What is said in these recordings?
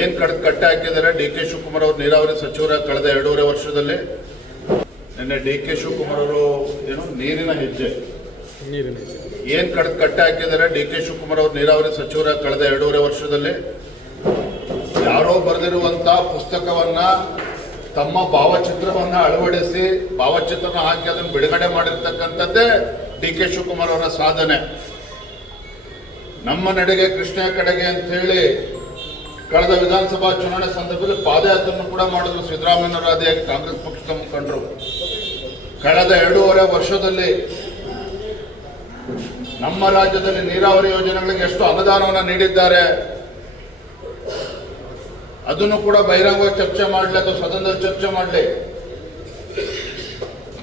ಏನ್ ಕಡ್ ಕಟ್ಟೆ ಹಾಕಿದ್ದಾರೆ ಡಿ ಕೆ ಶಿವಕುಮಾರ್ ಅವರು ನೀರಾವರಿ ಸಚಿವರಾಗಿ ಕಳೆದ ಎರಡೂವರೆ ವರ್ಷದಲ್ಲಿ. ನಿನ್ನೆ ಡಿ ಕೆ ಶಿವಕುಮಾರ್ ಅವರು ಏನು ನೀರಿನ ಹೆಜ್ಜೆ. ನೀರಿನ. ಏನ್ ಕಡ್ ಕಟ್ಟೆ ಹಾಕಿದ್ದಾರೆ ಡಿ ಕೆ ಶಿವಕುಮಾರ್ ಅವರು ನೀರಾವರಿ ಸಚಿವರಾಗಿ ಕಳೆದ ಎರಡೂವರೆ ವರ್ಷದಲ್ಲಿ. ಯಾರೋ ಬರೆದಿರುವಂತ ಪುಸ್ತಕವನ್ನ ತಮ್ಮ ಭಾವಚಿತ್ರವನ್ನ ಅಳವಡಿಸಿ ಭಾವಚಿತ್ರನ ಹಾಕಿ ಅದನ್ನು ಬಿಡುಗಡೆ ಮಾಡಿರ್ತಕ್ಕಂಥದ್ದೇ ಡಿ ಕೆ ಶಿವಕುಮಾರ್ ಅವರ ಸಾಧನೆ. ನಮ್ಮ ನಡೆಗೆ ಕೃಷ್ಣ ಕಡೆಗೆ ಅಂತ ಹೇಳಿ ಕಳೆದ ವಿಧಾನಸಭಾ ಚುನಾವಣೆ ಸಂದರ್ಭದಲ್ಲಿ ಪಾದಯಾತ್ರೆಯನ್ನು ಕೂಡ ಮಾಡಿದ್ರು ಸಿದ್ದರಾಮಯ್ಯನವರಾದಿಯಾಗಿ ಕಾಂಗ್ರೆಸ್ ಪಕ್ಷದ ಮುಖಂಡರು. ಕಳೆದ ಎರಡೂವರೆ ವರ್ಷದಲ್ಲಿ ನಮ್ಮ ರಾಜ್ಯದಲ್ಲಿ ನೀರಾವರಿ ಯೋಜನೆಗಳಿಗೆ ಎಷ್ಟು ಅನುದಾನವನ್ನು ನೀಡಿದ್ದಾರೆ, ಅದನ್ನು ಕೂಡ ಬಹಿರಂಗವಾಗಿ ಚರ್ಚೆ ಮಾಡಲಿ, ಅಥವಾ ಸದನದಲ್ಲಿ ಚರ್ಚೆ ಮಾಡಲಿ.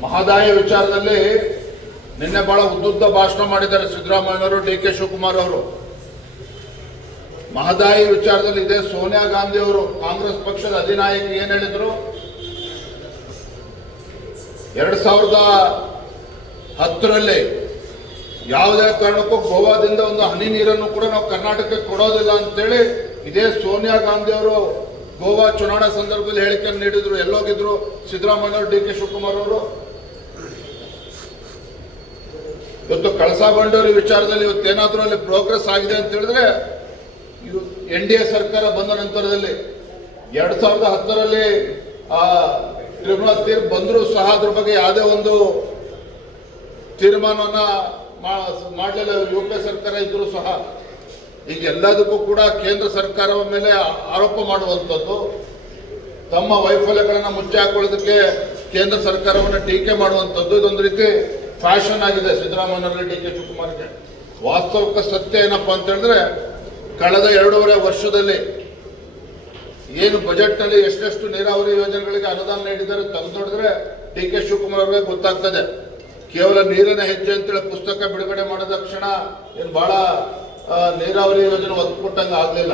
ಮಹದಾಯಿ ವಿಚಾರದಲ್ಲಿ ನಿನ್ನೆ ಬಹಳ ಉದ್ದುದ್ದ ಭಾಷಣ ಮಾಡಿದ್ದಾರೆ ಸಿದ್ದರಾಮಯ್ಯನವರು ಡಿ ಕೆ ಶಿವಕುಮಾರ್ ಅವರು. ಮಹದಾಯಿ ವಿಚಾರದಲ್ಲಿ ಇದೆ. ಸೋನಿಯಾ ಗಾಂಧಿ ಅವರು ಕಾಂಗ್ರೆಸ್ ಪಕ್ಷದ ಅಧಿನಾಯಕಿ ಏನ್ ಹೇಳಿದ್ರು? ಎರಡ್ ಸಾವಿರದ ಹತ್ತರಲ್ಲಿ ಯಾವುದೇ ಕಾರಣಕ್ಕೂ ಗೋವಾದಿಂದ ಒಂದು ಹನಿ ನೀರನ್ನು ಕೂಡ ನಾವು ಕರ್ನಾಟಕಕ್ಕೆ ಕೊಡೋದಿಲ್ಲ ಅಂತೇಳಿ ಇದೇ ಸೋನಿಯಾ ಗಾಂಧಿ ಅವರು ಗೋವಾ ಚುನಾವಣಾ ಸಂದರ್ಭದಲ್ಲಿ ಹೇಳಿಕೆ ನೀಡಿದ್ರು. ಎಲ್ಲೋಗಿದ್ರು? ಸಿದ್ದರಾಮಯ್ಯ, ಡಿ ಕೆ ಶಿವಕುಮಾರ್ ಅವರು. ಇವತ್ತು ಕಳಸಾ ಬಂಡೂರಿ ವಿಚಾರದಲ್ಲಿ ಇವತ್ತು ಏನಾದರೂ ಅಲ್ಲಿ ಪ್ರೋಗ್ರೆಸ್ ಆಗಿದೆ ಅಂತ ಹೇಳಿದ್ರೆ ಎನ್ ಡಿ ಎ ಸರ್ಕಾರ ಬಂದ ನಂತರದಲ್ಲಿ ಎರಡ್ ಸಾವಿರದ ಹತ್ತರಲ್ಲಿ ಆ ಟ್ರಿಬ್ಯುನಲ್ ತೀರ್ಪು ಬಂದರೂ ಸಹ ಅದ್ರ ಬಗ್ಗೆ ಯಾವುದೇ ಒಂದು ತೀರ್ಮಾನವನ್ನ ಮಾಡಲಿಲ್ಲ ಯು ಪಿ ಸರ್ಕಾರ ಇದ್ರೂ ಸಹ. ಈಗ ಎಲ್ಲದಕ್ಕೂ ಕೂಡ ಕೇಂದ್ರ ಸರ್ಕಾರದ ಮೇಲೆ ಆರೋಪ ಮಾಡುವಂಥದ್ದು. ತಮ್ಮ ವೈಫಲ್ಯಗಳನ್ನು ಮುಚ್ಚಿ ಹಾಕೊಳ್ಳೋದಕ್ಕೆ ಕೇಂದ್ರ ಸರ್ಕಾರವನ್ನು ಟೀಕೆ ಮಾಡುವಂಥದ್ದು. ಇದೊಂದು ರೀತಿ ಫ್ಯಾಷನ್ ಆಗಿದೆ ಸಿದ್ದರಾಮಯ್ಯ ಡಿ ಕೆ ಶಿವಕುಮಾರ್ಗೆ. ವಾಸ್ತವಿಕ ಸತ್ಯ ಏನಪ್ಪ ಅಂತ ಹೇಳಿದ್ರೆ ಕಳೆದ ಎರಡೂವರೆ ವರ್ಷದಲ್ಲಿ ಏನು ಬಜೆಟ್ನಲ್ಲಿ ಎಷ್ಟೆಷ್ಟು ನೀರಾವರಿ ಯೋಜನೆಗಳಿಗೆ ಅನುದಾನ ನೀಡಿದ್ದಾರೆ ತಂದು ನೋಡಿದ್ರೆ ಡಿ ಕೆ ಶಿವಕುಮಾರ್ ಅವರಿಗೆ ಗೊತ್ತಾಗ್ತದೆ. ಕೇವಲ ನೀರಿನ ಹೆಜ್ಜೆ ಅಂತೇಳಿ ಪುಸ್ತಕ ಬಿಡುಗಡೆ ಮಾಡಿದ ಕ್ಷಣ ಏನು ಬಹಳ ನೀರಾವರಿ ಯೋಜನೆ ಒದ್ಕೊಟ್ಟಂಗೆ ಆಗಲಿಲ್ಲ.